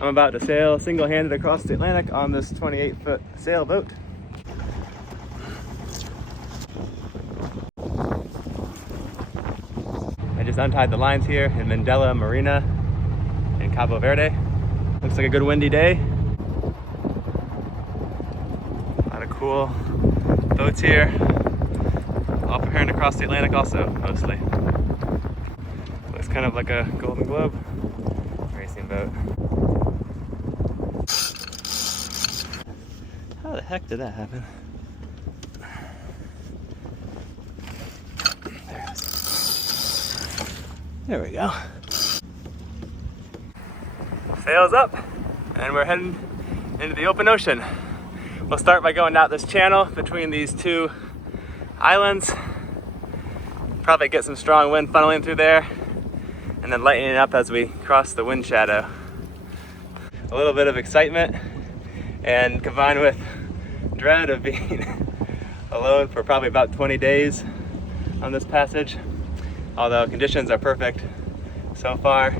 I'm about to sail single-handed across the Atlantic on this 28-foot sailboat. I just untied the lines here in Mandela Marina in Cape Verde. Looks like a good windy day. A lot of cool boats here. All preparing to cross the Atlantic also, mostly. Looks kind of like a Golden Globe racing boat. How the heck did that happen? There it is. There we go. Sails up, and we're heading into the open ocean. We'll start by going out this channel between these two islands. Probably get some strong wind funneling through there, and then lightening up as we cross the wind shadow. A little bit of excitement, and combined with dread of being alone for probably about 20 days on this passage. Although conditions are perfect so far,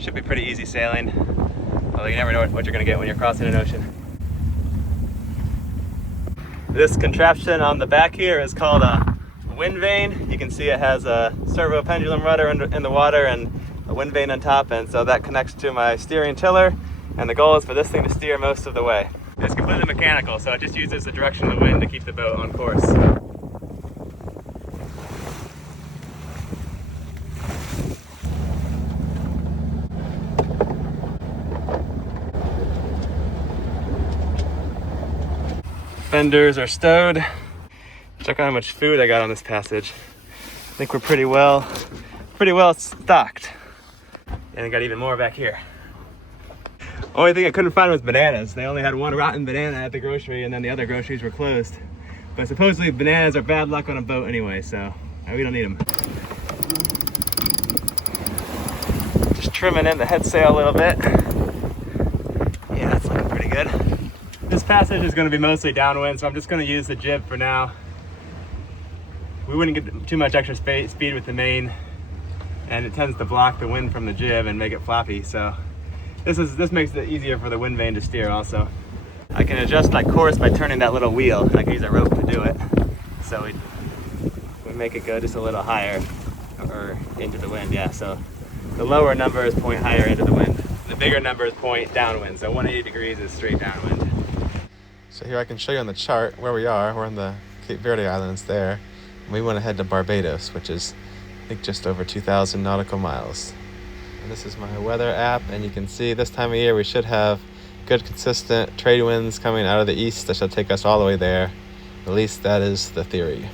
should be pretty easy sailing. Although you never know what you're gonna get when you're crossing an ocean. This contraption on the back here is called a wind vane. You can see it has a servo pendulum rudder in the water and a wind vane on top, and so that connects to my steering tiller, and the goal is for this thing to steer most of the way. It's completely mechanical, so it just uses the direction of the wind to keep the boat on course. Fenders are stowed. Check out how much food I got on this passage. I think we're pretty well stocked. And I got even more back here. Only thing I couldn't find was bananas. They only had one rotten banana at the grocery, and then the other groceries were closed. But supposedly bananas are bad luck on a boat anyway, so we don't need them. Just trimming in the head sail a little bit. Yeah, it's looking pretty good. This passage is going to be mostly downwind, so I'm just going to use the jib for now. We wouldn't get too much extra speed with the main, and it tends to block the wind from the jib and make it floppy, so this makes it easier for the wind vane to steer also. I can adjust my course by turning that little wheel. I can use a rope to do it. So we make it go just a little higher or into the wind, yeah. So the lower numbers point higher into the wind. The bigger numbers point downwind, so 180 degrees is straight downwind. So here I can show you on the chart where we are. We're on the Cape Verde Islands there. And we want to head to Barbados, which is, I think, just over 2,000 nautical miles. And this is my weather app, and you can see this time of year we should have good consistent trade winds coming out of the east that should take us all the way there. At least that is the theory.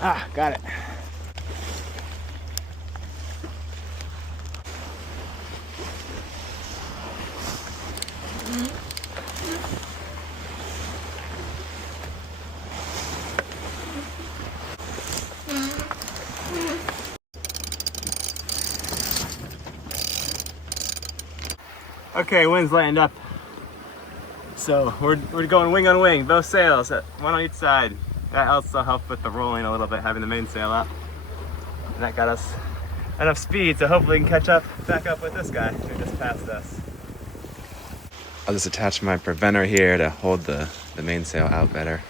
Ah, got it. Okay, wind's lightened up. So we're going wing on wing, both sails, one on each side. That also helped with the rolling a little bit, having the mainsail up. And that got us enough speed, so hopefully we can catch back up with this guy who just passed us. I'll just attach my preventer here to hold the mainsail out better.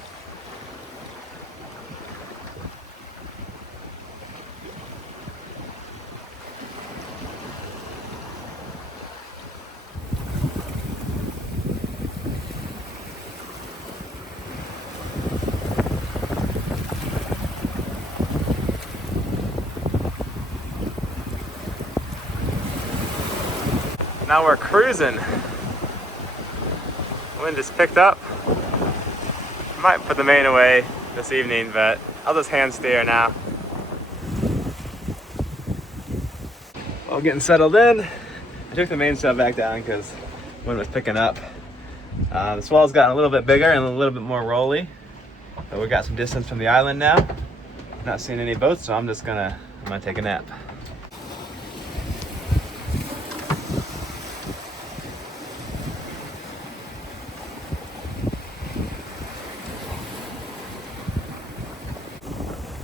Now we're cruising. Wind just picked up. Might put the main away this evening, but I'll just hand steer now. While getting settled in, I took the mainsail back down because wind was picking up. The swell's gotten a little bit bigger and a little bit more rolly. But we got some distance from the island now. Not seeing any boats, so I'm gonna take a nap.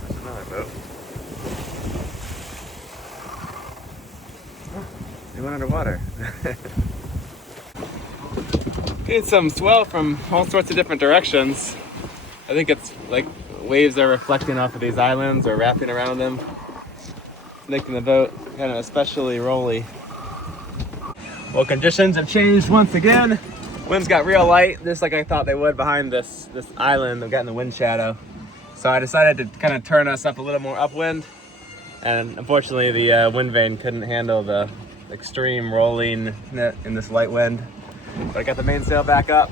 There's another boat. Oh, they went underwater. Getting some swell from all sorts of different directions. I think it's like waves are reflecting off of these islands or wrapping around them, making the boat kind of especially rolly. Well, conditions have changed once again. Winds got real light, just like I thought they would behind this island. I'm getting the wind shadow. So I decided to kind of turn us up a little more upwind. And unfortunately the wind vane couldn't handle the extreme rolling in this light wind. But I got the mainsail back up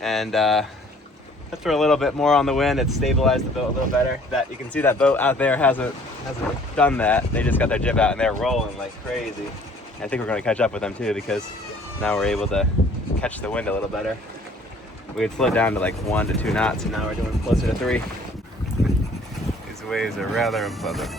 and just for a little bit more on the wind, it stabilized the boat a little better. That you can see that boat out there hasn't done that. They just got their jib out and they're rolling like crazy. And I think we're going to catch up with them too because now we're able to catch the wind a little better. We had slowed down to like 1 to 2 knots and now we're doing closer to 3. These waves are rather unpleasant.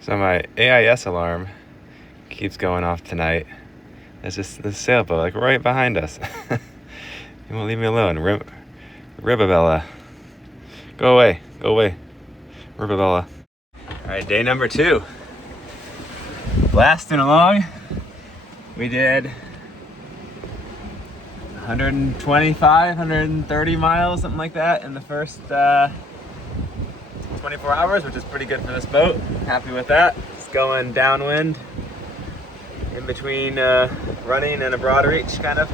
So my AIS alarm keeps going off tonight. There's just this sailboat like right behind us. You won't leave me alone. Ribabella. Go away. Go away. Ribabella. Alright, day number 2. Blasting along. We did 125, 130 miles, something like that in the first 24 hours, which is pretty good for this boat. Happy with that. It's going downwind in between running and a broad reach, kind of.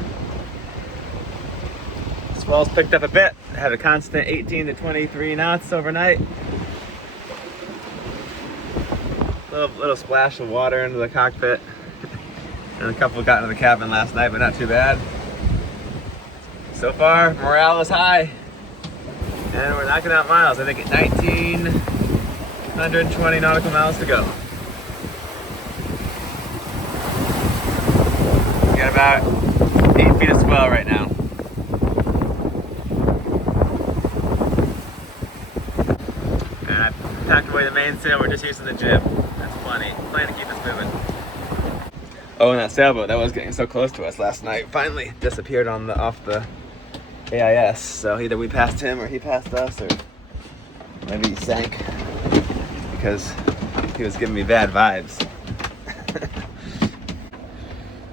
Swells picked up a bit. Had a constant 18 to 23 knots overnight. Little splash of water into the cockpit. And a couple got into the cabin last night, but not too bad. So far, morale is high. And we're knocking out miles. I think it's 1,920 nautical miles to go. We got about 8 feet of swell right now. And I packed away the mainsail. We're just using the jib. That's plenty to keep us moving. Oh, and that sailboat that was getting so close to us last night finally disappeared off the AIS, so either we passed him or he passed us, or maybe he sank because he was giving me bad vibes.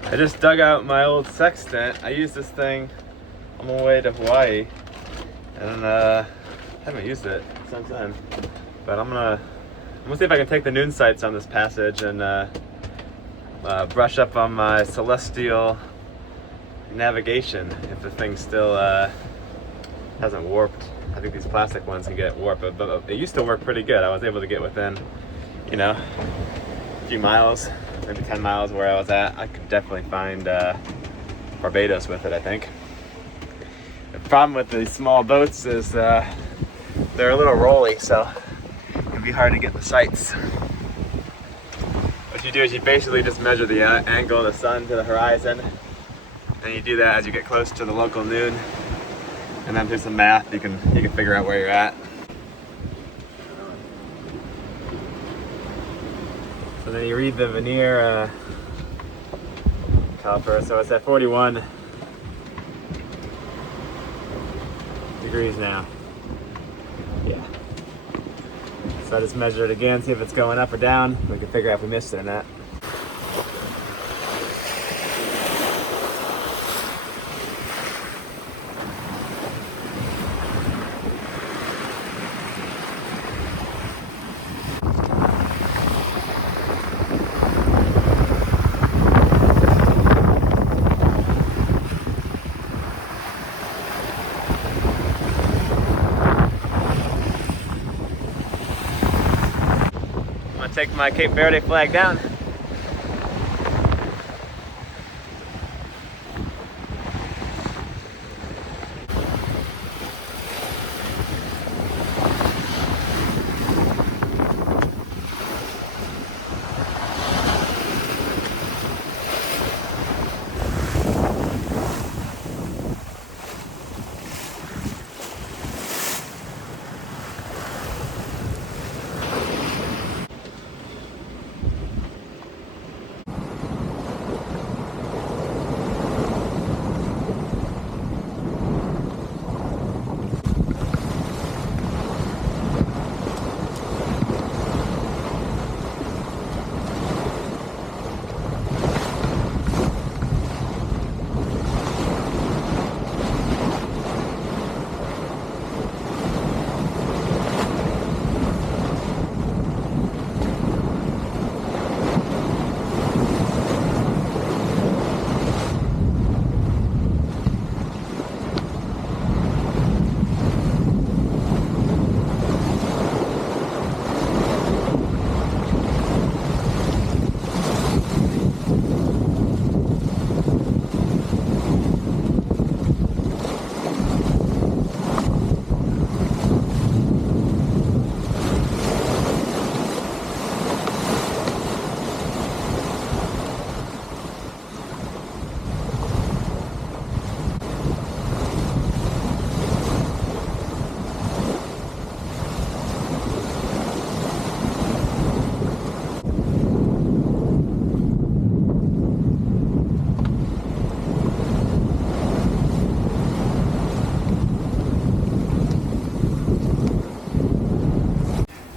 I just dug out my old sextant. I used this thing on my way to Hawaii, and I haven't used it since then. But I'm gonna see if I can take the noon sights on this passage and brush up on my celestial navigation if the thing still hasn't warped. I think these plastic ones can get warped, but it used to work pretty good. I was able to get within, a few miles maybe 10 miles where I was at. I could definitely find Barbados with it, I think. The problem with these small boats is they're a little rolly, so it can be hard to get the sights. What you do is you basically just measure the angle of the sun to the horizon, and you do that as you get close to the local noon, and then through some math you can figure out where you're at. So then you read the vernier caliper, so it's at 41 degrees now. Yeah. So I just measure it again, see if it's going up or down. We can figure out if we missed it or not. Take my Cape Verde flag down.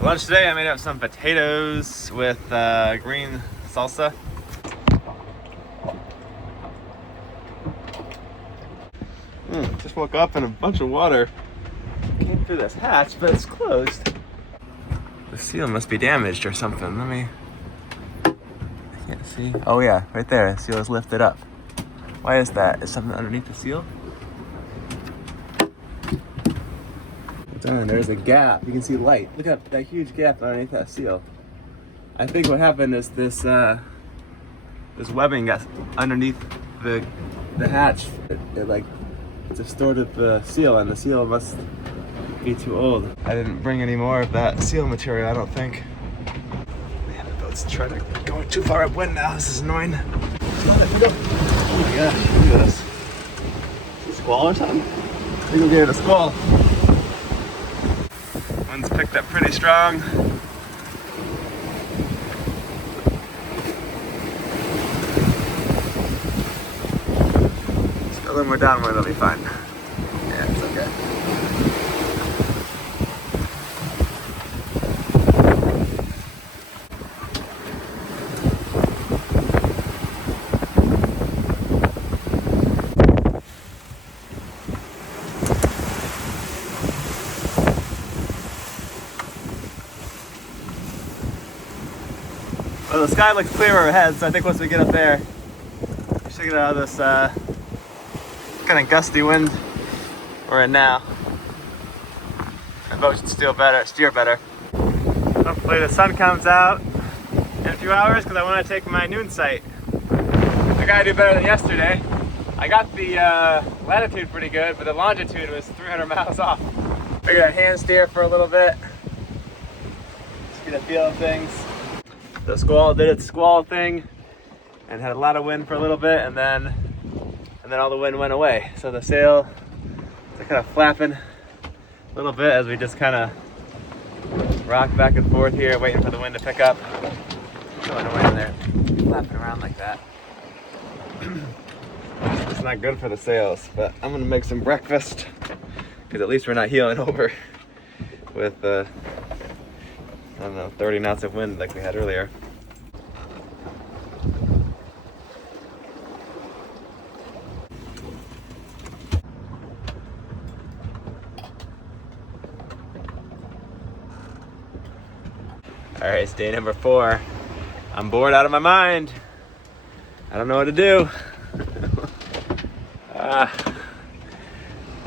Lunch today, I made up some potatoes with green salsa. Just woke up and a bunch of water came through this hatch, but it's closed. The seal must be damaged or something. I can't see. Oh yeah, right there, the seal is lifted up. Why is that? Is something underneath the seal? There's a gap. You can see light. Look at that huge gap underneath that seal. I think what happened is this webbing got underneath the hatch. It like distorted the seal, and the seal must be too old. I didn't bring any more of that seal material, I don't think. Man, the boat's trying to go too far upwind now. This is annoying. Oh my gosh, look at this. Is it a squall or something? I think we'll get it a squall. Wind's picked up pretty strong. Just a little more downwind, it'll be fine. Yeah, it's okay. Well, the sky looks clear overhead, so I think once we get up there, we should get out of this kind of gusty wind we're in now. The boat should steer better. Hopefully the sun comes out in a few hours because I want to take my noon sight. I gotta do better than yesterday. I got the latitude pretty good, but the longitude was 300 miles off. Figured I'd hand steer for a little bit. Just get a feel of things. The squall did its squall thing and had a lot of wind for a little bit, and then all the wind went away. So the sail is kind of flapping a little bit as we just kind of rock back and forth here, waiting for the wind to pick up. So annoying there, flapping around like that. It's not good for the sails, but I'm gonna make some breakfast because at least we're not heeling over with I don't know, 30 knots of wind like we had earlier. All right, it's day number 4. I'm bored out of my mind. I don't know what to do. I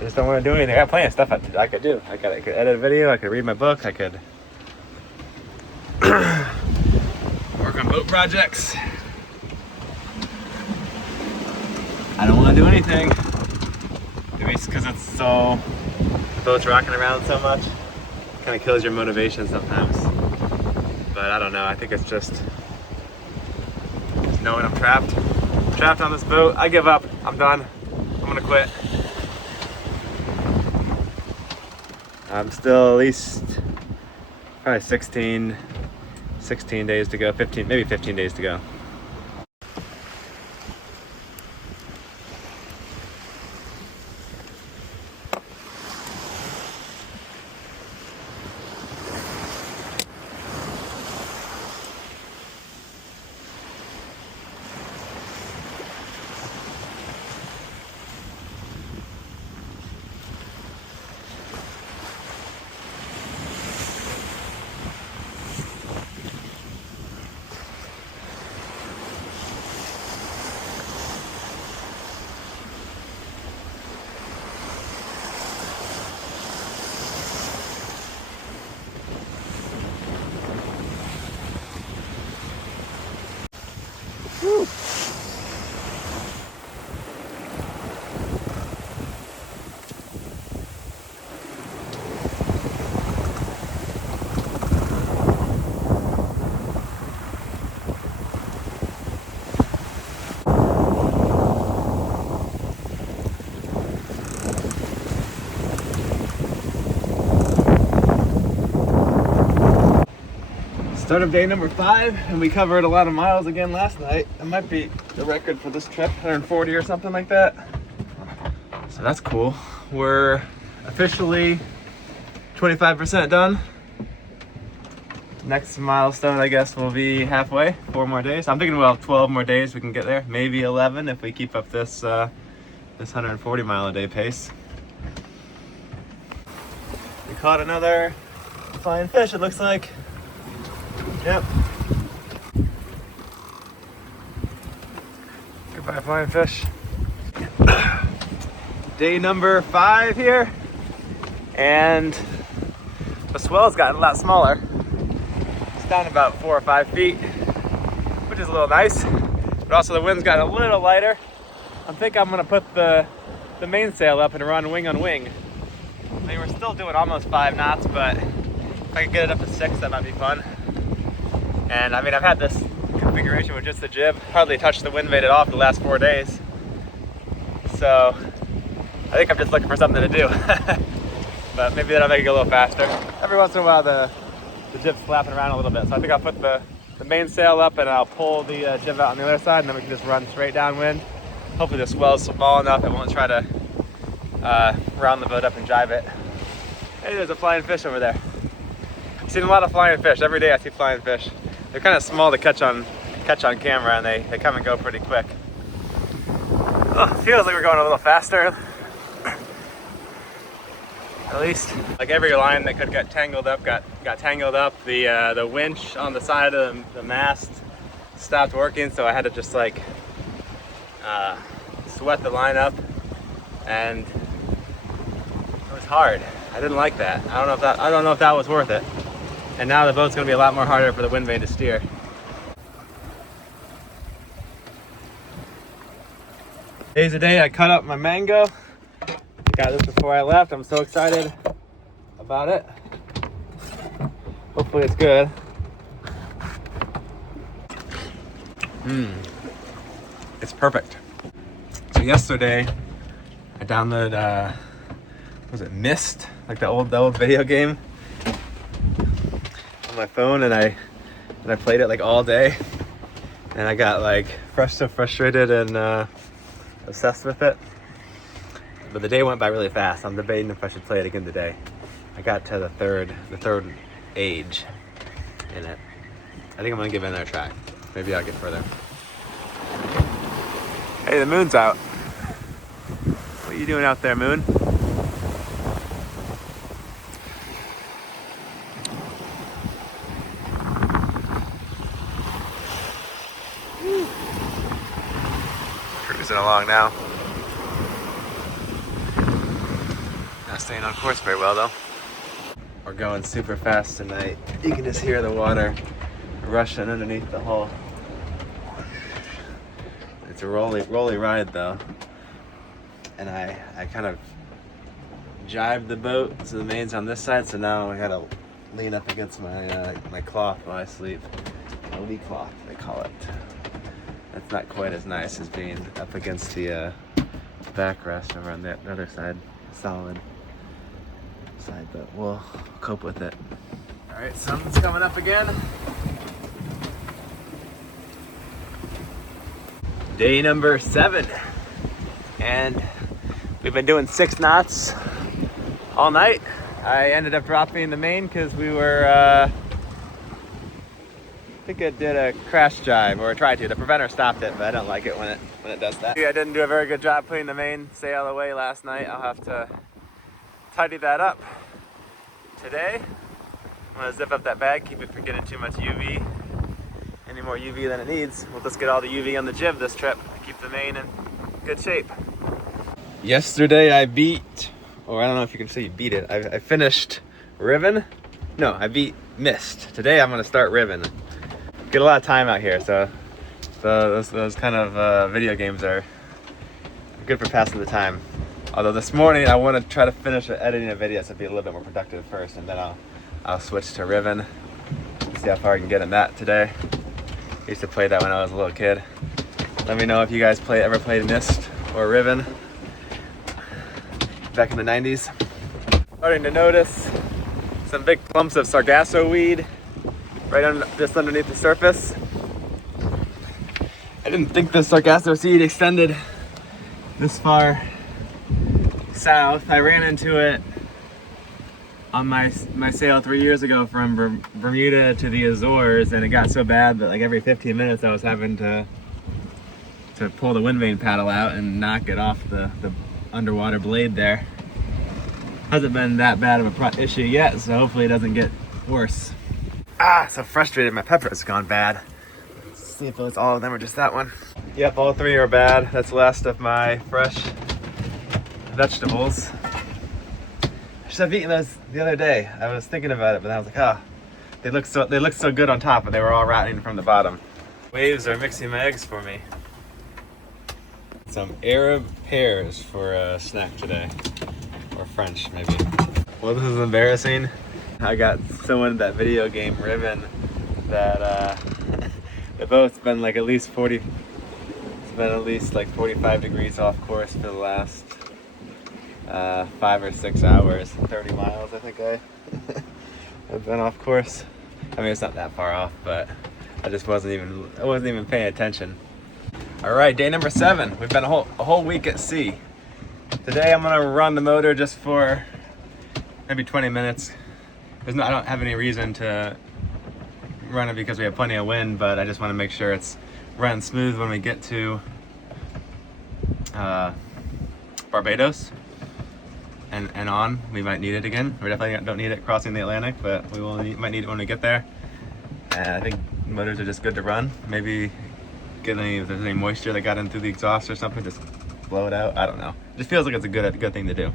just don't want to do anything. I got plenty of stuff I could do. I could edit a video, I could read my book, I could work on boat projects. I don't want to do anything. Because it's so, the boat's rocking around so much, it kind of kills your motivation sometimes. But I don't know, I think it's just knowing I'm trapped on this boat. I give up, I'm done, I'm gonna quit. I'm still at least probably 16 days to go, 15, maybe 15 days to go. Woo. Start of day number 5, and we covered a lot of miles again last night. It might be the record for this trip, 140 or something like that. So that's cool. We're officially 25% done. Next milestone, I guess, will be halfway, 4 more days. I'm thinking about 12 more days we can get there, maybe 11 if we keep up this 140 mile a day pace. We caught another flying fish, it looks like. Yep. Goodbye, flying fish. Day number 5 here, and the swell's gotten a lot smaller. It's down about 4 or 5 feet, which is a little nice, but also the wind's gotten a little lighter. I think I'm gonna put the mainsail up and run wing on wing. I mean, we're still doing almost 5 knots, but if I could get it up to 6, that might be fun. And I mean, I've had this configuration with just the jib, hardly touched the wind vane at all for the last 4 days. So I think I'm just looking for something to do. But maybe that'll make it go a little faster. Every once in a while the jib's flapping around a little bit. So I think I'll put the mainsail up and I'll pull the jib out on the other side, and then we can just run straight downwind. Hopefully the swell's small enough it won't try to round the boat up and jibe it. Hey, there's a flying fish over there. I've seen a lot of flying fish. Every day I see flying fish. They're kind of small to catch on camera, and they come and go pretty quick. Oh, feels like we're going a little faster. At least, like every line that could get tangled up got tangled up. The winch on the side of the mast stopped working, so I had to just like sweat the line up, and it was hard. I didn't like that. I don't know if that was worth it. And now the boat's gonna be a lot more harder for the wind vane to steer. Today's the day I cut up my mango. Got this before I left. I'm so excited about it. Hopefully it's good. It's perfect. So yesterday I downloaded was it Mist, like the old video game on my phone, and I played it like all day, and I got like so frustrated and obsessed with it. But the day went by really fast. I'm debating if I should play it again today. I got to the third age in it. I think I'm gonna give it another try. Maybe I'll get further. Hey, the moon's out. What are you doing out there, moon? Cruising along now. Not staying on course very well though. We're going super fast tonight. You can just hear the water rushing underneath the hull. It's a rolly ride though. And I kind of jibed the boat so the main's on this side, so now I gotta lean up against my cloth while I sleep. A lee cloth, they call it. That's not quite as nice as being up against the backrest over on the other side, solid side, but we'll cope with it. All right, sun's coming up again. Day number 7, and we've been doing 6 knots all night. I ended up dropping the main because we were, I think it did a crash jibe, or tried to. The preventer stopped it, but I don't like it when it does that. I didn't do a very good job putting the main sail away last night. I'll have to tidy that up today. I'm gonna zip up that bag, keep it from getting too much UV. Any more UV than it needs. We'll just get all the UV on the jib this trip. Keep the main in good shape. Yesterday I beat, or I don't know if you can say you beat it. I finished Riven. No, I beat Mist. Today I'm gonna start Riven. Get a lot of time out here, so those kind of video games are good for passing the time. Although this morning I want to try to finish editing a video so it'll be a little bit more productive first, and then I'll switch to Riven. See how far I can get in that today. I used to play that when I was a little kid. Let me know if you guys ever played Mist or Riven back in the 90s. Starting to notice some big clumps of sargasso weed just underneath the surface. I didn't think the sargasso seed extended this far south. I ran into it on my sail 3 years ago from Bermuda to the Azores, and it got so bad that like every 15 minutes I was having to pull the wind vane paddle out and knock it off the underwater blade there. Hasn't been that bad of a issue yet, so hopefully it doesn't get worse. So frustrated, my pepper's gone bad. Let's see if it's all of them or just that one. Yep, all 3 are bad. That's the last of my fresh vegetables. I should have eaten those the other day. I was thinking about it, but I was like, they look so good on top, but they were all rotting from the bottom. Waves are mixing my eggs for me. Some Arab pears for a snack today, or French maybe. Well, this is embarrassing. I got so into that video game Riven that the boat's been like at least 45 degrees off course for the last 5 or 6 hours, 30 miles I think I've been off course. I mean, it's not that far off, but I wasn't even paying attention. All right, day number 7. We've been a whole week at sea. Today I'm gonna run the motor just for maybe 20 minutes. I don't have any reason to run it because we have plenty of wind, but I just want to make sure it's running smooth when we get to Barbados and on. We might need it again. We definitely don't need it crossing the Atlantic, but might need it when we get there. And I think motors are just good to run. Maybe if there's any moisture that got in through the exhaust or something, just blow it out. I don't know. It just feels like it's a good thing to do. All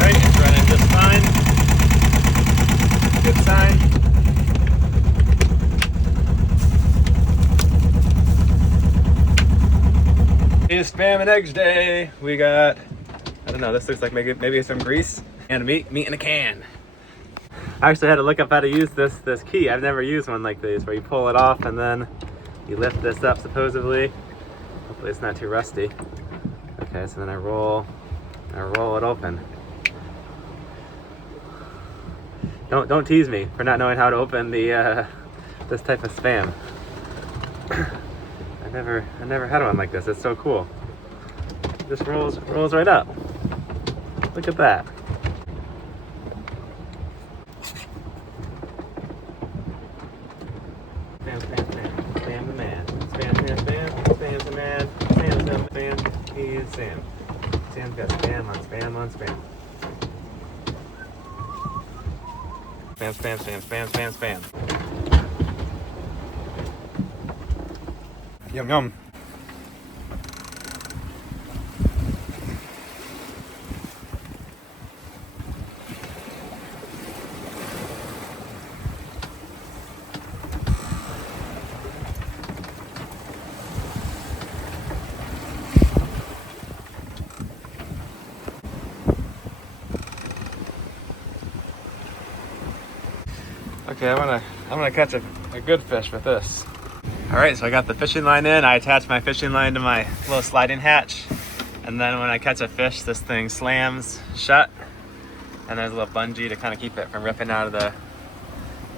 right, it's running just fine. Good sign. Day is spam and eggs day. We got, I don't know, this looks like maybe some grease and meat in a can. I actually had to look up how to use this key. I've never used one like these, where you pull it off and then you lift this up supposedly. Hopefully it's not too rusty. Okay, so then I roll it open. Don't tease me for not knowing how to open the this type of spam. I never had one like this. It's so cool. It just rolls right up. Look at that. Spam, spam, spam. Spam the man. Spam, spam, spam. Spam's the man. Spam's the man. He is Sam. Sam's got spam on spam on spam. Spam, spam, spam, spam, spam, spam. Yum, yum. Okay, I'm gonna catch a good fish with this. All right, so I got the fishing line in. I attached my fishing line to my little sliding hatch. And then when I catch a fish, this thing slams shut. And there's a little bungee to kind of keep it from ripping out of the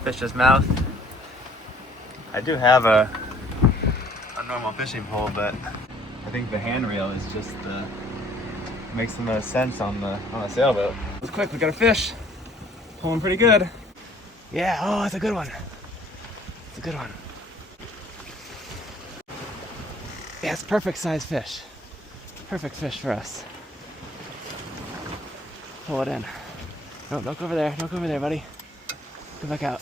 fish's mouth. I do have a normal fishing pole, but I think the handrail is just makes the most sense on a sailboat. It's quick, we got a fish. Pulling pretty good. Yeah, oh, it's a good one. It's a good one. Yeah, it's perfect size fish. Perfect fish for us. Pull it in. No, don't go over there. Don't go over there, buddy. Go back out.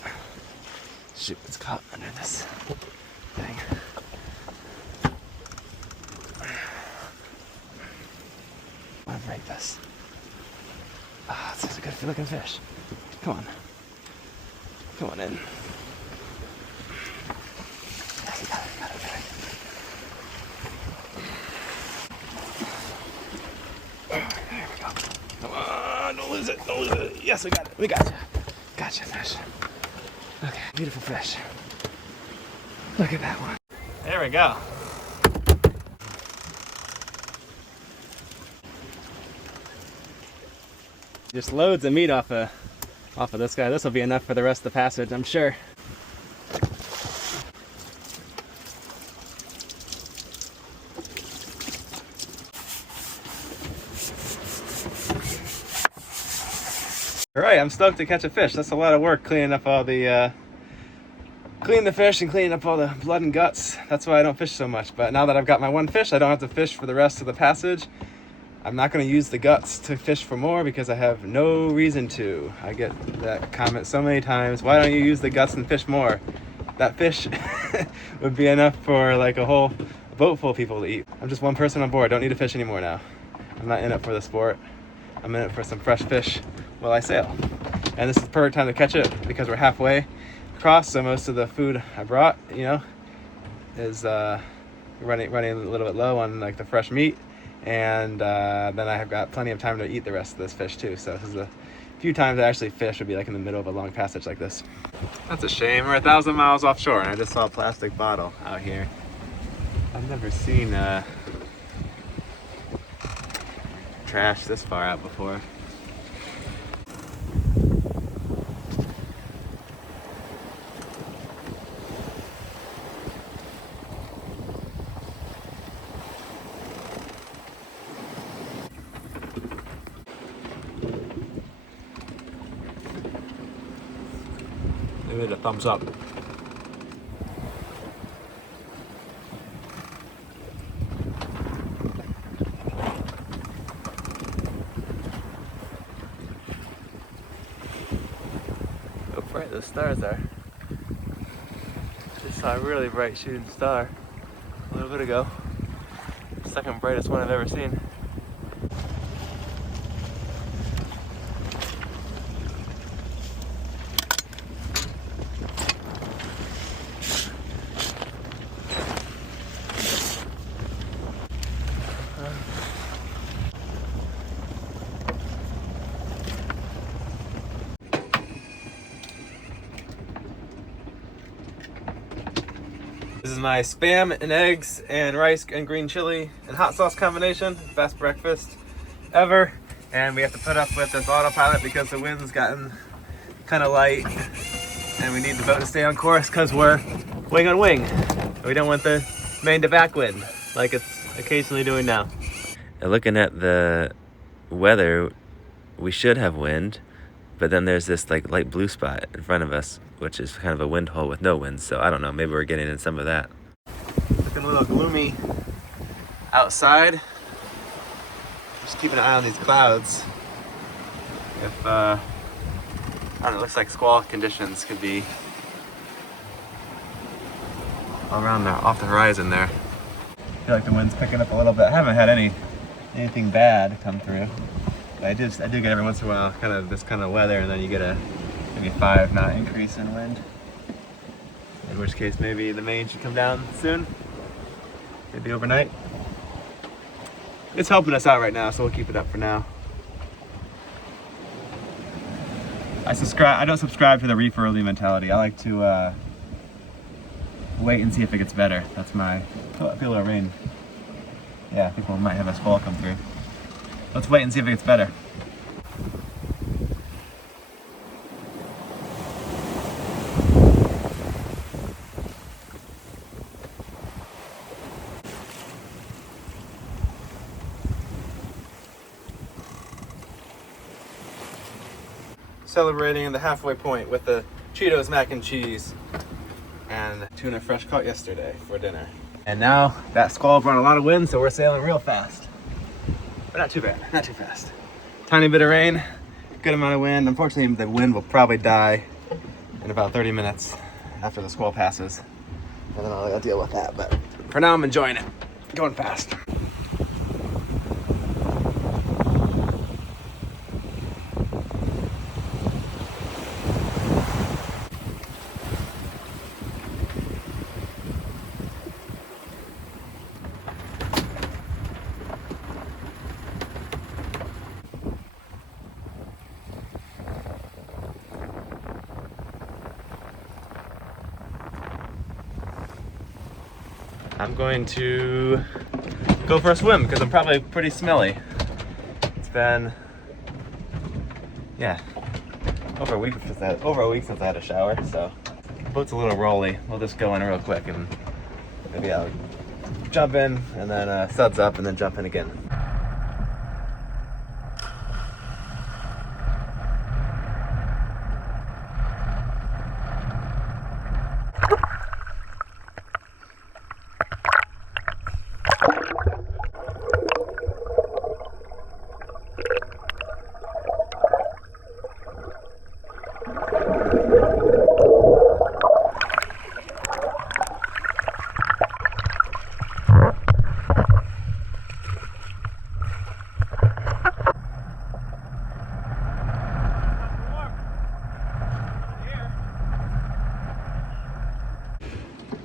Shoot, it's caught under this thing. I want to break this. Ah, this is a good looking fish. Come on. Come on in. Yes, we got it, got it, got it. There we go. Come on, don't lose it, don't lose it. Yes, we got it, we got you. Gotcha, fish. Okay, beautiful fish. Look at that one. There we go. Just loads of meat off of this guy. This will be enough for the rest of the passage, I'm sure. All right, I'm stoked to catch a fish. That's a lot of work cleaning up all the cleaning the fish and cleaning up all the blood and guts. That's why I don't fish so much. But now that I've got my one fish, I don't have to fish for the rest of the passage. I'm not going to use the guts to fish for more because I have no reason to. I get that comment so many times. Why don't you use the guts and fish more? That fish would be enough for like a whole boat full of people to eat. I'm just one person on board. Don't need to fish anymore now. I'm not in it for the sport. I'm in it for some fresh fish while I sail. And this is the perfect time to catch it because we're halfway across. So most of the food I brought, you know, is running a little bit low on like the fresh meat. And then I have got plenty of time to eat the rest of this fish too. So this is a few times I actually fish would be like in the middle of a long passage like this. That's a shame. We're 1,000 miles offshore and I just saw a plastic bottle out here. I've never seen trash this far out before. Give it a thumbs up. Look how bright those stars are. Just saw a really bright shooting star a little bit ago. Second brightest one I've ever seen. This is my spam and eggs and rice and green chili and hot sauce combination. Best breakfast ever. And we have to put up with this autopilot because the wind's gotten kind of light and we need the boat to stay on course because we're wing on wing. We don't want the main to back wind like it's occasionally doing now. And looking at the weather, we should have wind, but then there's this like light blue spot in front of us, which is kind of a wind hole with no wind. So I don't know, maybe we're getting in some of that. Looking a little gloomy outside. Just keeping an eye on these clouds. If, I don't know, it looks like squall conditions could be all around there, off the horizon there. I feel like the wind's picking up a little bit. I haven't had anything bad come through. But I do get every once in a while kind of this kind of weather, and then you get a maybe 5 knot increase in wind. In which case maybe the main should come down soon. Maybe overnight. It's helping us out right now, so we'll keep it up for now. I don't subscribe to the reef early mentality. I like to wait and see if it gets better. That's my, oh, I feel a rain. Yeah, I think we might have a squall come through. Let's wait and see if it gets better. Celebrating the halfway point with the Cheetos mac and cheese and tuna fresh caught yesterday for dinner. And now that squall brought a lot of wind, so we're sailing real fast. But not too bad, not too fast. Tiny bit of rain, good amount of wind. Unfortunately, the wind will probably die in about 30 minutes after the squall passes. And then I'll deal with that, but for now I'm enjoying it. Going fast. I'm going to go for a swim because I'm probably pretty smelly. It's been, yeah, over a week since I had a shower, so the boat's a little rolly. We'll just go in real quick and maybe I'll jump in and then suds up and then jump in again.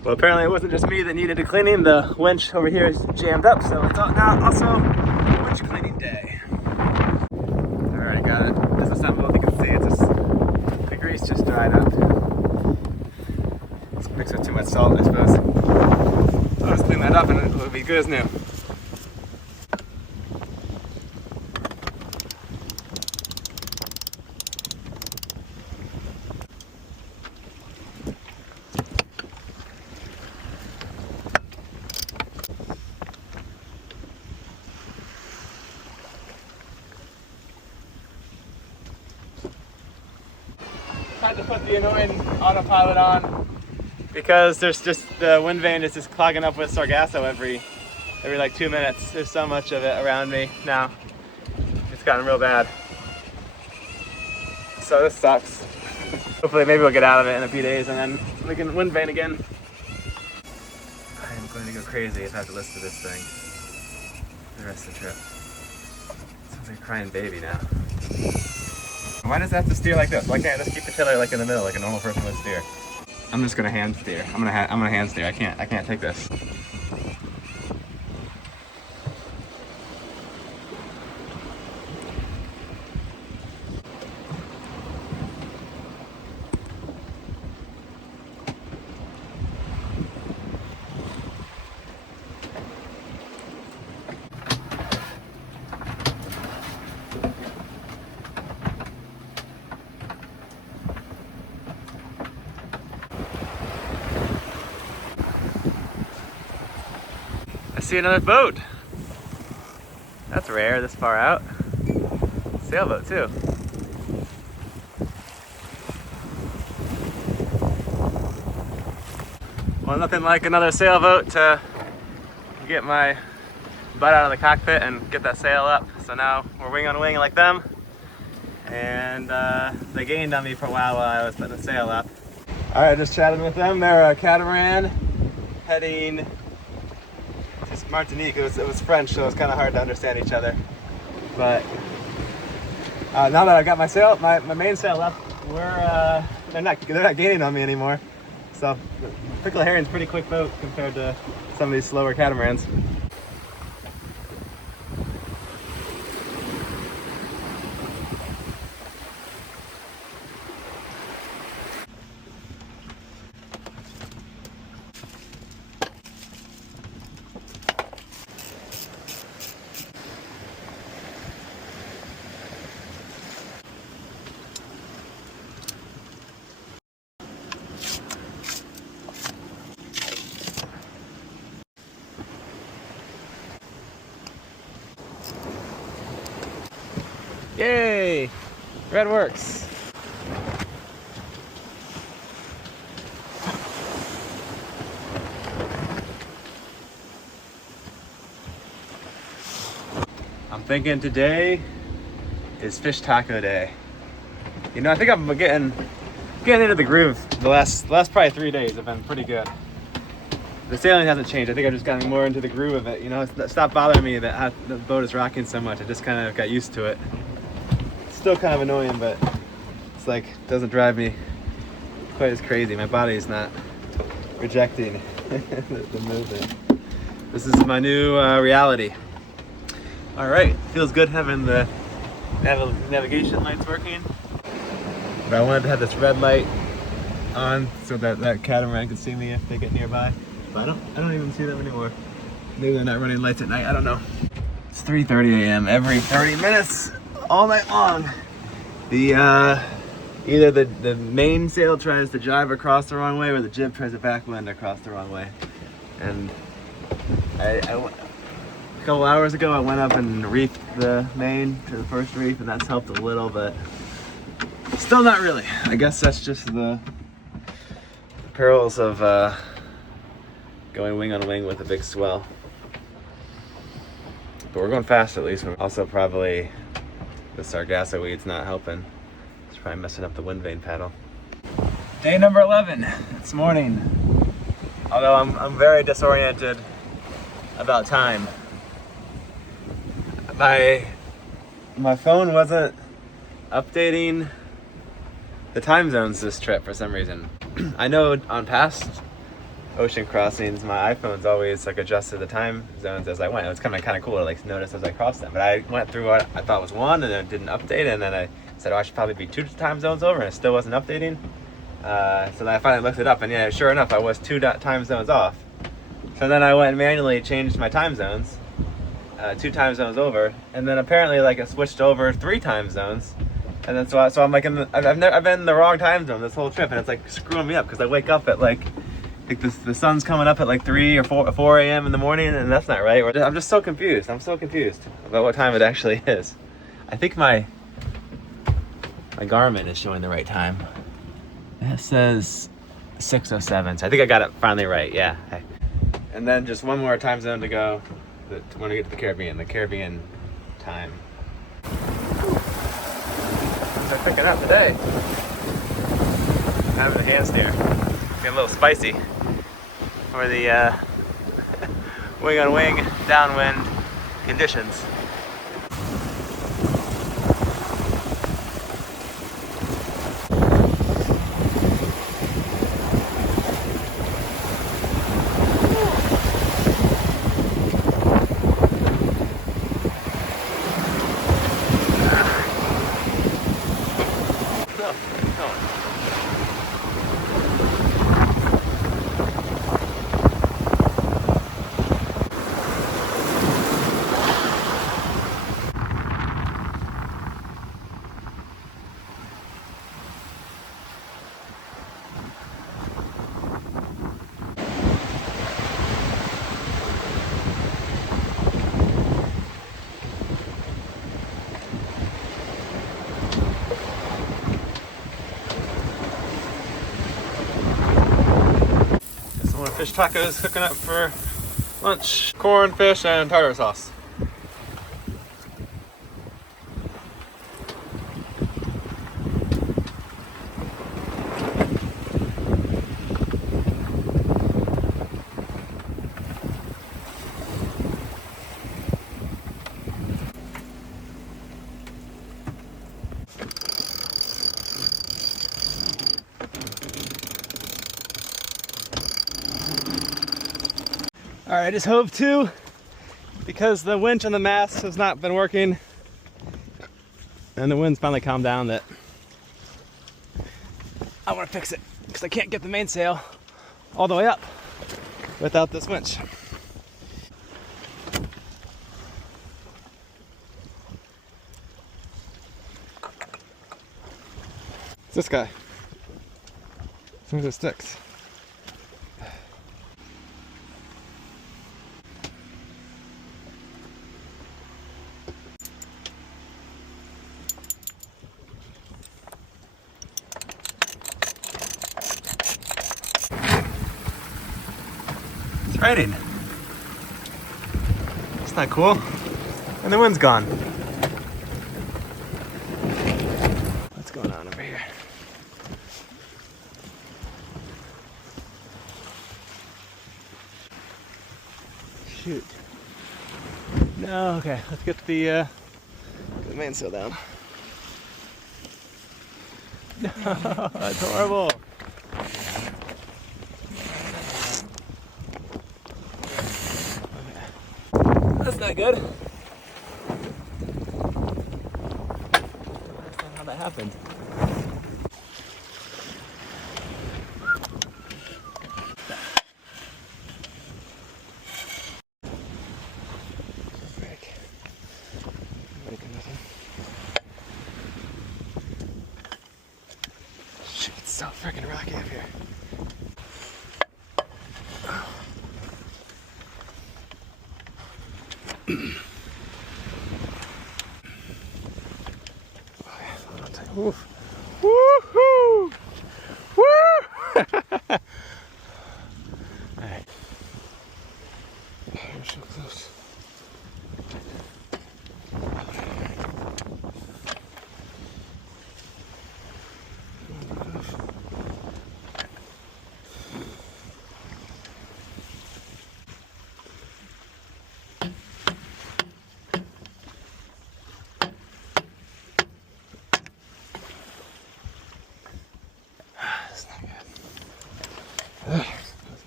Well, apparently it wasn't just me that needed a cleaning. The winch over here is jammed up, so it's now also winch cleaning day. I already got it. Doesn't sound well if you can see. It's just, the grease just dried up. It's mixed with too much salt, I suppose. So I'll just clean that up and it'll be good as new. Had to put the annoying autopilot on because there's just the wind vane is just clogging up with sargasso every like 2 minutes. There's so much of it around me now. It's gotten real bad. So this sucks. Hopefully maybe we'll get out of it in a few days and then we can wind vane again. I am going to go crazy if I have to listen to this thing for the rest of the trip. Sounds like a crying baby now. Why does it have to steer like this? Why can't I just keep the tiller like in the middle like a normal person would steer? I'm just gonna hand steer. I'm gonna hand steer. I can't take this. I see another boat. That's rare this far out. Sailboat too. Well, nothing like another sailboat to get my butt out of the cockpit and get that sail up. So now we're wing on wing like them. And they gained on me for a while I was putting the sail up. All right, just chatted with them. They're a catamaran heading to Martinique. It was French, so it was kind of hard to understand each other. But now that I got my sail, my main sail up, they're not gaining on me anymore. So Prickle Herring's a pretty quick boat compared to some of these slower catamarans. Yay! Red works. I'm thinking today is fish taco day. You know, I think I'm getting into the groove. The last probably 3 days have been pretty good. The sailing hasn't changed. I think I've just gotten more into the groove of it. You know, it stopped bothering me that the boat is rocking so much. I just kind of got used to it. Still kind of annoying, but it's like doesn't drive me quite as crazy. My body's not rejecting the movement. This is my new reality. All right, feels good having the navigation lights working. But I wanted to have this red light on so that catamaran can see me if they get nearby. But I don't even see them anymore. Maybe they're not running lights at night. I don't know. It's 3:30 a.m. every 30 minutes. All night long. Either the mainsail tries to jibe across the wrong way or the jib tries to backwind across the wrong way. And a couple hours ago I went up and reefed the main to the first reef, and that's helped a little, but still not really. I guess that's just the perils of going wing on wing with a big swell. But we're going fast at least. Also probably the sargasso weed's not helping. It's probably messing up the wind vane paddle. Day number 11. It's morning. Although I'm very disoriented about time. My phone wasn't updating the time zones this trip for some reason. I know on past ocean crossings, my iPhone's always like adjusted the time zones as I went. It was kind of cool to like notice as I crossed them. But I went through what I thought was one, and then it didn't update, and then I said, oh, I should probably be 2 time zones over, and it still wasn't updating. So then I finally looked it up, and yeah, sure enough, I was 2 time zones off. So then I went and manually changed my time zones, 2 time zones over, and then apparently like it switched over 3 time zones. And then so I'm like I've been in the wrong time zone this whole trip, and it's like screwing me up because I wake up at like the sun's coming up at like 3 or 4 a.m. in the morning, and that's not right. I'm just so confused. I'm so confused about what time it actually is. I think my Garmin is showing the right time. It says 6:07, so I think I got it finally right. Yeah. And then just one more time zone to go when I get to the Caribbean time. They're picking up today. I'm having a hand steer. Getting a little spicy for the wing on wing downwind conditions. Fish tacos cooking up for lunch. Corn, fish, and tartar sauce. All right, I just hove to because the winch on the mast has not been working, and the wind's finally calmed down. That I want to fix it because I can't get the mainsail all the way up without this winch. It's this guy. As soon as it sticks. It's raining. That's not cool. And the wind's gone. What's going on over here? Shoot. No, okay, let's get the mainsail down. No, that's horrible. That's not good. That's not how that happened. Shoot, it's so freaking rocky up here. Woof. Woohoo! Woo! Alright. We're so close.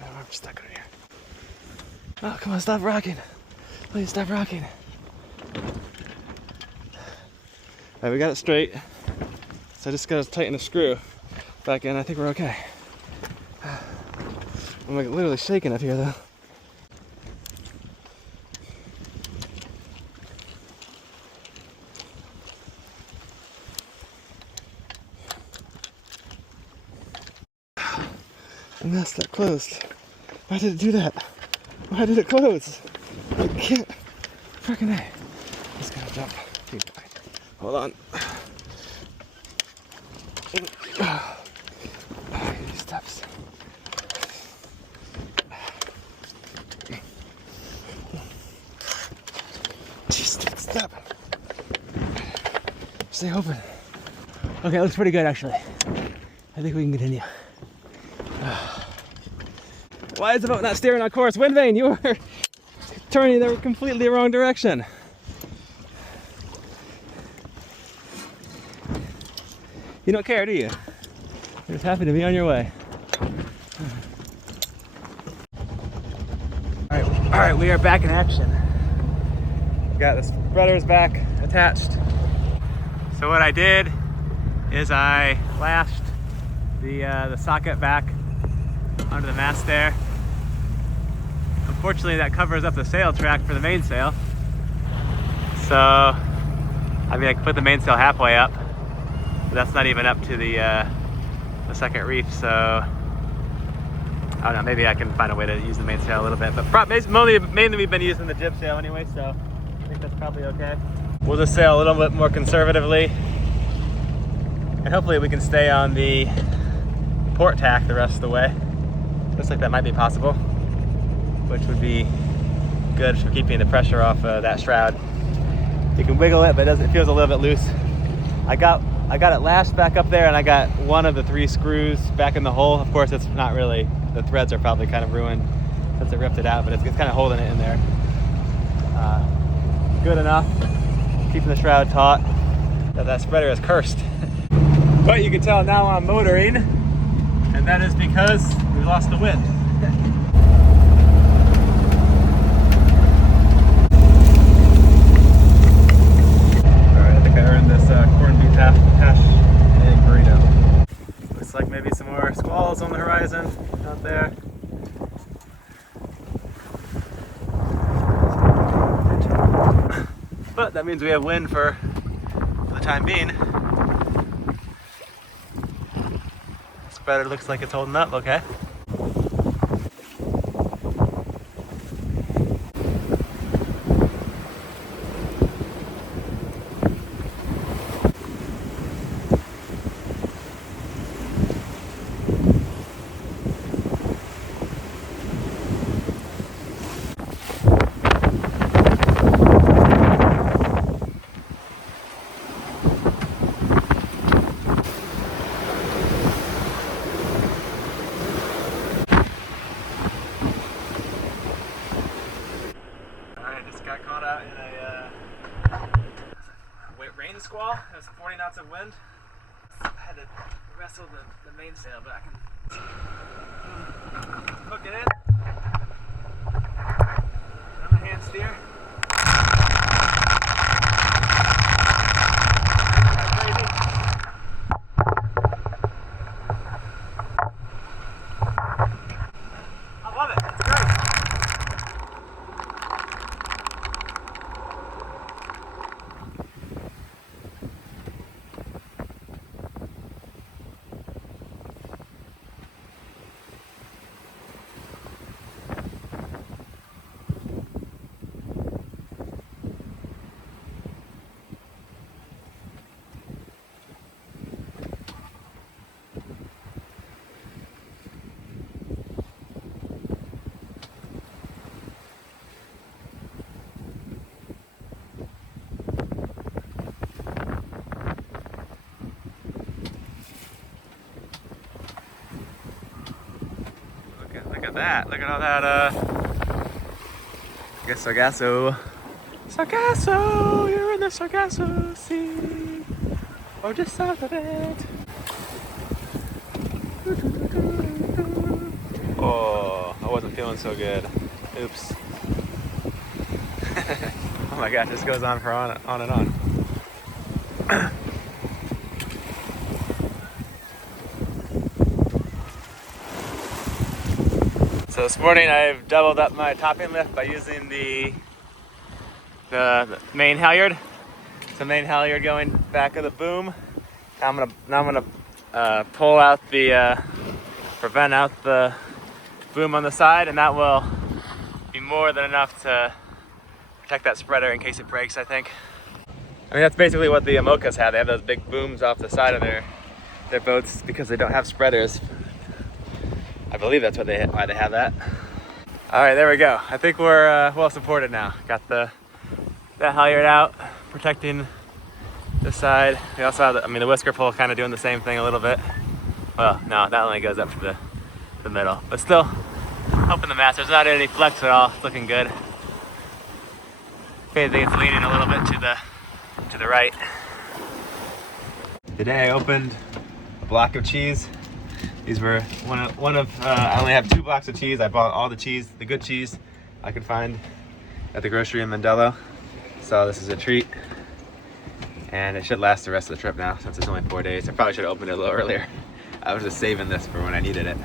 I'm stuck in here. Oh, come on, stop rocking. Please stop rocking. Alright, we got it straight. So I just gotta tighten the screw back in. I think we're okay. I'm like literally shaking up here though. And that's that closed. Why did it do that? Why did it close? I can't. Freaking A. Just gotta jump. Hold on. These steps. Jeez, step. Stay open. Okay, it looks pretty good actually. I think we can continue. Why is the boat not steering on course? Wind vane, you are turning the completely wrong direction. You don't care, do you? You're just happy to be on your way. All right, we are back in action. We got the spreaders back attached. So what I did is I lashed the socket back under the mast there. Unfortunately, that covers up the sail track for the mainsail. So, I mean, I can put the mainsail halfway up, but that's not even up to the second reef. So, I don't know. Maybe I can find a way to use the mainsail a little bit. But mainly we've been using the jib sail anyway, so I think that's probably okay. We'll just sail a little bit more conservatively, and hopefully we can stay on the port tack the rest of the way. Looks like that might be possible, which would be good for keeping the pressure off that shroud. You can wiggle it, but it feels a little bit loose. I got it lashed back up there, and I got one of the 3 screws back in the hole. Of course, it's not really, the threads are probably kind of ruined since I ripped it out, but it's kind of holding it in there. Good enough, keeping the shroud taut. That spreader is cursed. But you can tell now I'm motoring, and that is because we lost the wind. Alright, I think I earned this corned beef hash egg burrito. Looks like maybe some more squalls on the horizon out there. But that means we have wind for the time being. Spreader looks like it's holding up okay. Got caught out in a rain squall. There's 40 knots of wind. I had to wrestle the mainsail, but I can hook it in. I'm a hand steer. I love it. It's great. Look at that. Look at all that, I guess Sargasso. Sargasso! You're in the Sargasso Sea. Or just south of it. Oh, I wasn't feeling so good. Oops. Oh my gosh, this goes on for on and on. So this morning I've doubled up my topping lift by using the main halyard. It's the main halyard going back of the boom. Now I'm gonna pull out prevent out the boom on the side, and that will be more than enough to protect that spreader in case it breaks, I think. I mean, that's basically what the Amokas have. They have those big booms off the side of their boats because they don't have spreaders. I believe that's why they have that. All right, there we go. I think we're well supported now. Got that halyard out, protecting this side. We also have the whisker pole kind of doing the same thing a little bit. Well, no, that only goes up to the middle, but still open the mast. There's not any flex at all. It's looking good. If anything, it's leaning a little bit to the right. Today I opened a block of cheese. These were one of I only have 2 blocks of cheese. I bought all the cheese, the good cheese I could find at the grocery in Mandela. So this is a treat. And it should last the rest of the trip now since it's only 4 days. I probably should have opened it a little earlier. I was just saving this for when I needed it.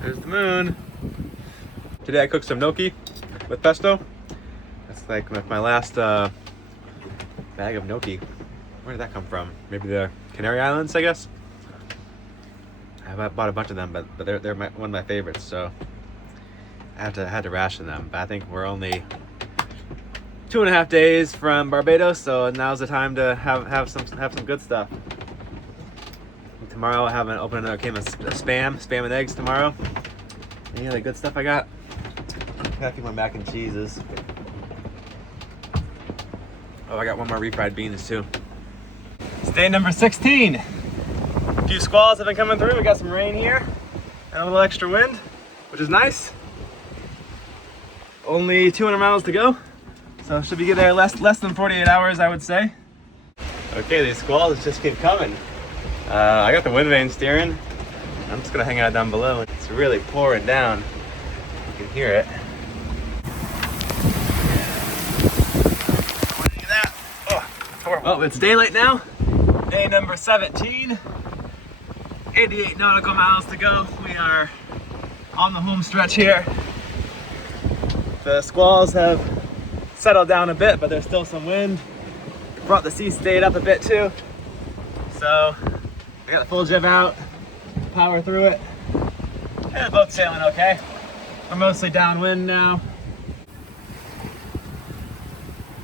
There's the moon. Today I cooked some gnocchi with pesto. That's like my last bag of gnocchi. Where did that come from? Maybe the Canary Islands, I guess. I bought a bunch of them, but they're one of my favorites. So I had to ration them. But I think we're only 2.5 days from Barbados, so now's the time to have some good stuff. And tomorrow I have open another can of spam and eggs tomorrow. Any other good stuff I got? Got a few more mac and cheeses. Oh, I got one more refried beans too. It's day number 16. A few squalls have been coming through. We got some rain here and a little extra wind, which is nice. Only 200 miles to go, so should be there less than 48 hours, I would say. Okay, these squalls just keep coming. I got the wind vane steering. I'm just gonna hang out down below. It's really pouring down. You can hear it. Look at that. Oh, it's daylight now. Day number 17. 88 nautical miles to go. We are on the home stretch here. The squalls have settled down a bit, but there's still some wind. Brought the sea state up a bit too. So I got the full jib out, power through it. And the boat's sailing okay. We're mostly downwind now.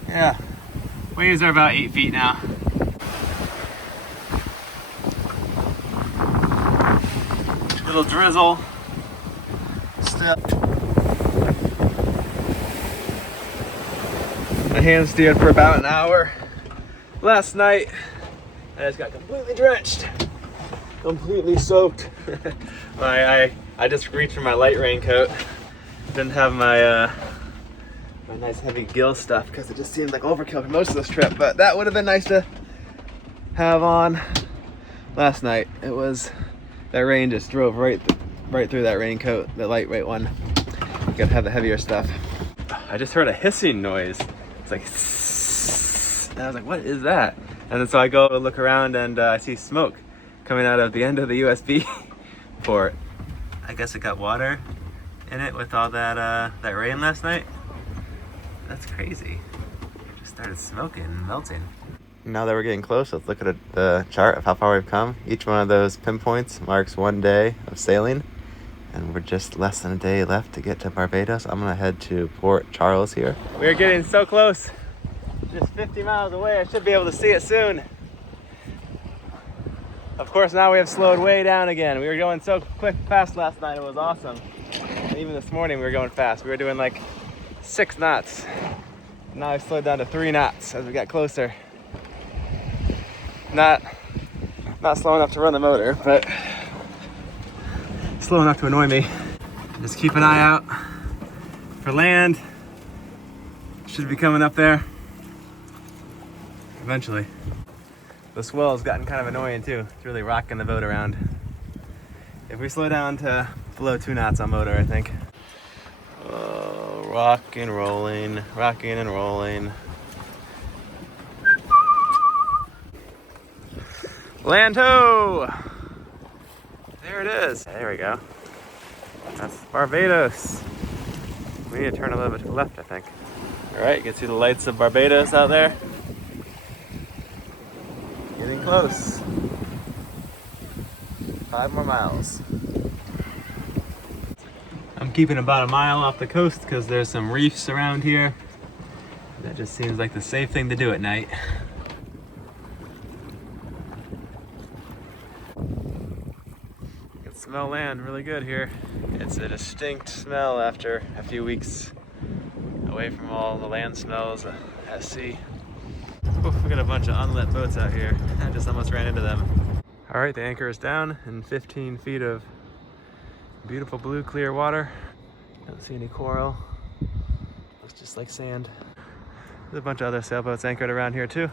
Yeah, waves are about 8 feet now. Little drizzle. Still. My hand steered for about an hour. Last night, I just got completely drenched. Completely soaked. I just reached for my light raincoat. Didn't have my my nice heavy gill stuff because it just seemed like overkill for most of this trip, but that would have been nice to have on last night. It was, that rain just drove right through that raincoat, the lightweight one. You gotta have the heavier stuff. I just heard a hissing noise. It's like, and I was like, what is that? And then so I go look around and I see smoke coming out of the end of the USB port. I guess it got water in it with all that rain last night. That's crazy. It just started smoking and melting. Now that we're getting close, let's look at the chart of how far we've come. Each one of those pinpoints marks 1 day of sailing, and we're just less than a day left to get to Barbados. I'm gonna head to Port Charles here. We're getting so close. Just 50 miles away. I should be able to see it soon. Of course, now we have slowed way down again. We were going so fast last night, it was awesome. And even this morning we were going fast. We were doing like 6 knots. Now I've slowed down to 3 knots as we got closer. Not slow enough to run the motor, but slow enough to annoy me. Just keep an eye out for land. Should be coming up there eventually. The swell has gotten kind of annoying too. It's really rocking the boat around. If we slow down to below 2 knots on motor, I think. Rocking and rolling, rocking and rolling. Land ho! There it is. There we go. That's Barbados. We need to turn a little bit to the left, I think. All right, you can see the lights of Barbados out there. Getting close. 5 more miles. I'm keeping about a mile off the coast because there's some reefs around here. That just seems like the safe thing to do at night. You can smell land really good here. It's a distinct smell after a few weeks away from all the land smells at sea. Oof, we got a bunch of unlit boats out here. I just almost ran into them. All right, the anchor is down in 15 feet of beautiful blue clear water. Don't see any coral. Looks just like sand. There's a bunch of other sailboats anchored around here too.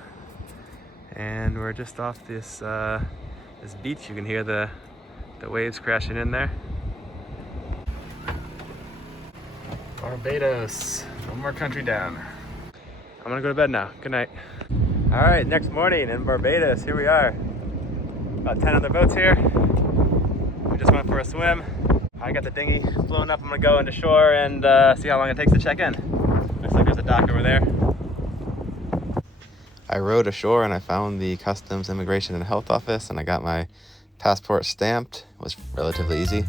And we're just off this this beach. You can hear the waves crashing in there. Barbados, one more country down. I'm gonna go to bed now. Good night. All right, next morning in Barbados, here we are. About 10 other boats here. We just went for a swim. I got the dinghy flown up. I'm gonna go into shore and see how long it takes to check in. Looks like there's a dock over there. I rowed ashore and I found the Customs, Immigration and Health Office and I got my passport stamped. It was relatively easy.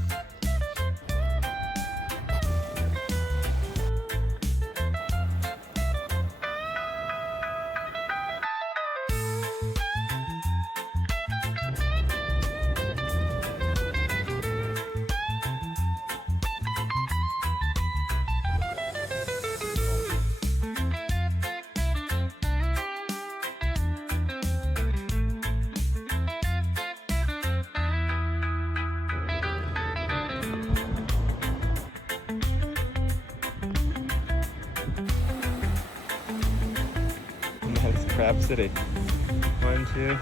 Crab City. 1, 2, 3, 4.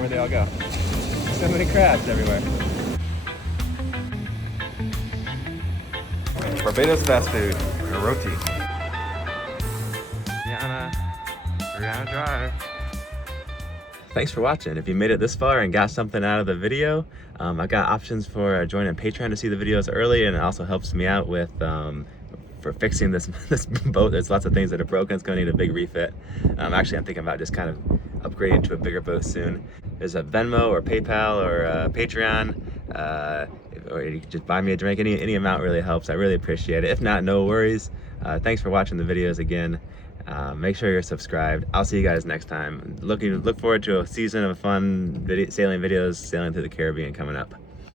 Where'd they all go? So many crabs everywhere. Barbados fast food, a roti. Rihanna Drive. Thanks for watching. If you made it this far and got something out of the video, I've got options for joining Patreon to see the videos early, and it also helps me out with for fixing this boat. There's lots of things that are broken. It's going to need a big refit. Actually, I'm thinking about just kind of upgrading to a bigger boat soon. There's a Venmo or PayPal or Patreon, or you can just buy me a drink. Any amount really helps. I really appreciate it. If not, no worries. Thanks for watching the videos again. Make sure you're subscribed. I'll see you guys next time. Look forward to a season of fun sailing videos, sailing through the Caribbean coming up.